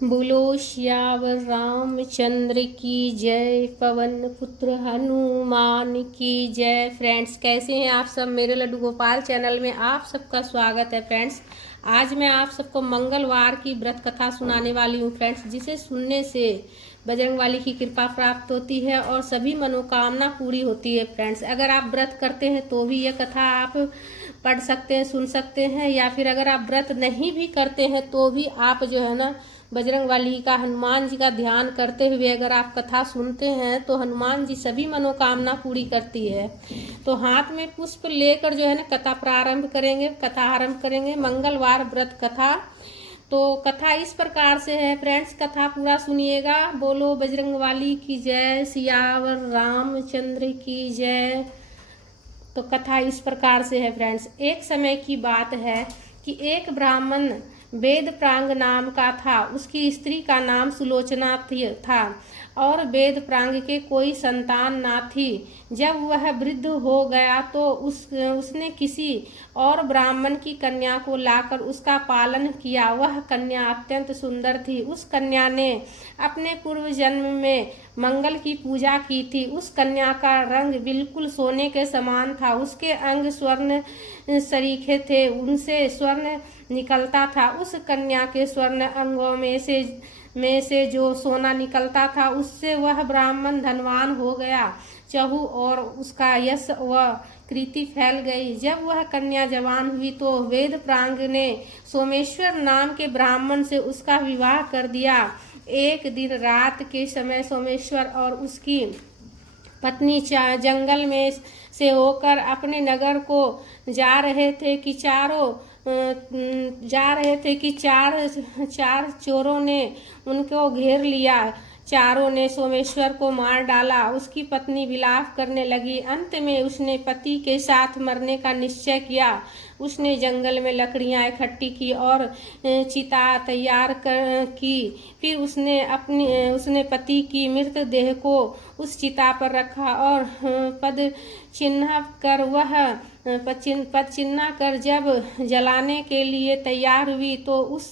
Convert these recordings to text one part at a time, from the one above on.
बोलो श्यावर रामचंद्र की जय। पवन पुत्र हनुमान की जय। फ्रेंड्स, कैसे हैं आप सब? मेरे लड्डू गोपाल चैनल में आप सबका स्वागत है। फ्रेंड्स, आज मैं आप सबको मंगलवार की व्रत कथा सुनाने वाली हूँ फ्रेंड्स, जिसे सुनने से बजरंगबली की कृपा प्राप्त होती है और सभी मनोकामना पूरी होती है। फ्रेंड्स, अगर आप व्रत करते हैं तो भी यह कथा आप पढ़ सकते हैं, सुन सकते हैं, या फिर अगर आप व्रत नहीं भी करते हैं तो भी आप जो है ना बजरंगबली का, हनुमान जी का ध्यान करते हुए अगर आप कथा सुनते हैं तो हनुमान जी सभी मनोकामना पूरी करती है। तो हाथ में पुष्प लेकर जो है ना कथा आरंभ करेंगे मंगलवार व्रत कथा। तो कथा इस प्रकार से है फ्रेंड्स, कथा पूरा सुनिएगा। बोलो बजरंगबली की जय, सियावर रामचंद्र की जय। तो कथा इस प्रकार से है फ्रेंड्स। एक समय की बात है कि एक ब्राह्मण वेद प्रांग नाम का था। उसकी स्त्री का नाम सुलोचना था और वेद प्रांग के कोई संतान ना थी। जब वह वृद्ध हो गया तो उसने किसी और ब्राह्मण की कन्या को लाकर उसका पालन किया। वह कन्या अत्यंत सुंदर थी। उस कन्या ने अपने पूर्व जन्म में मंगल की पूजा की थी। उस कन्या का रंग बिल्कुल सोने के समान था। उसके अंग स्वर्ण सरीखे थे, उनसे स्वर्ण निकलता था। उस कन्या के स्वर्ण अंगों में से जो सोना निकलता था उससे वह ब्राह्मण धनवान हो गया। चहु और उसका यश व कृति फैल गई। जब वह कन्या जवान हुई तो वेद प्रांग ने सोमेश्वर नाम के ब्राह्मण से उसका विवाह कर दिया। एक दिन रात के समय सोमेश्वर और उसकी पत्नी जंगल में से होकर अपने नगर को जा रहे थे कि चार चोरों ने उनको घेर लिया। चारों ने सोमेश्वर को मार डाला। उसकी पत्नी विलाप करने लगी। अंत में उसने पति के साथ मरने का निश्चय किया। उसने जंगल में लकड़ियां इकट्ठी की और चिता तैयार की। फिर उसने पति की मृतदेह को उस चिता पर रखा और पद चिन्ह कर जब जलाने के लिए तैयार हुई तो उस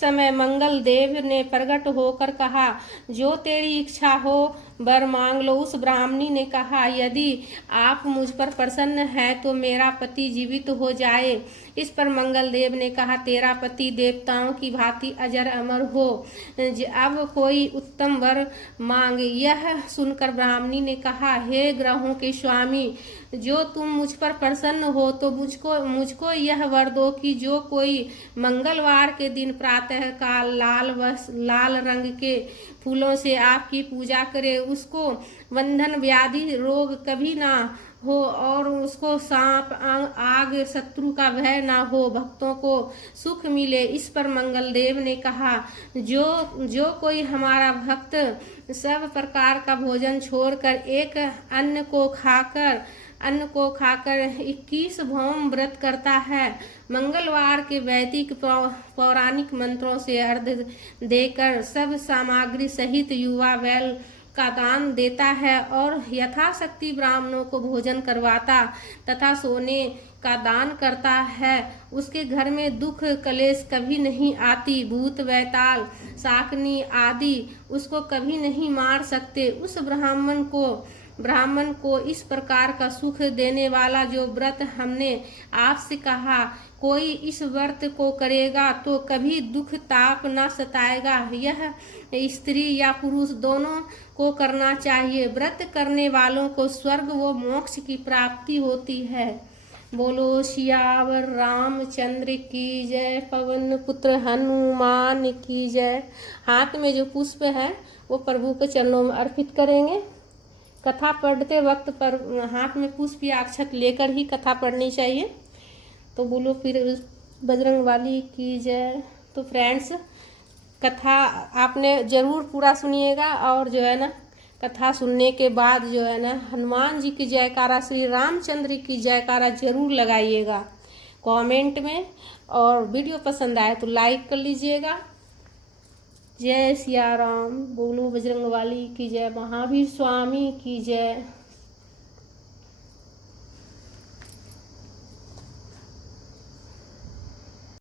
समय मंगल देव ने प्रकट होकर कहा, जो तेरी इच्छा हो वर मांग लो। उस ब्राह्मणी ने कहा, यदि आप मुझ पर प्रसन्न है तो मेरा पति जीवित हो जाए। इस पर मंगल देव ने कहा, तेरा पति देवताओं की भांति अजर अमर हो। अब कोई उत्तम वर मांग। यह सुनकर ब्राह्मणी ने कहा, हे ग्रहों के स्वामी, जो तुम मुझ पर प्रसन्न हो तो मुझको यह वर दो कि जो कोई मंगलवार के दिन प्रातः काल लाल रंग के फूलों से आपकी पूजा करे, उसको बंधन व्याधि रोग कभी ना हो और उसको सांप आग शत्रु का भय ना हो, भक्तों को सुख मिले। इस पर मंगल देव ने कहा, जो कोई हमारा भक्त सब प्रकार का भोजन छोड़कर एक अन्न को खाकर 21 भौम व्रत करता है, मंगलवार के वैदिक पौराणिक मंत्रों से अर्घ देकर सब सामग्री सहित युवा बैल का दान देता है और यथाशक्ति ब्राह्मणों को भोजन करवाता तथा सोने का दान करता है, उसके घर में दुख कलेश कभी नहीं आती। भूत बैताल शाकनी आदि उसको कभी नहीं मार सकते। उस ब्राह्मण को इस प्रकार का सुख देने वाला जो व्रत हमने आपसे कहा, कोई इस व्रत को करेगा तो कभी दुख ताप न सताएगा। यह स्त्री या पुरुष दोनों को करना चाहिए। व्रत करने वालों को स्वर्ग व मोक्ष की प्राप्ति होती है। बोलो सियावर रामचंद्र की जय। पवन पुत्र हनुमान की जय। हाथ में जो पुष्प है वो प्रभु के चरणों में अर्पित करेंगे। कथा पढ़ते वक्त पर हाथ में पुष्प या अक्षत लेकर ही कथा पढ़नी चाहिए। तो बोलो फिर बजरंगबली की जय। तो फ्रेंड्स, कथा आपने ज़रूर पूरा सुनिएगा और जो है ना कथा सुनने के बाद जो है ना हनुमान जी की जयकारा, श्री रामचंद्र की जयकारा जरूर लगाइएगा कमेंट में। और वीडियो पसंद आए तो लाइक कर लीजिएगा। जय सिया राम। बोलो बजरंगबली की जय। महावीर स्वामी की जय।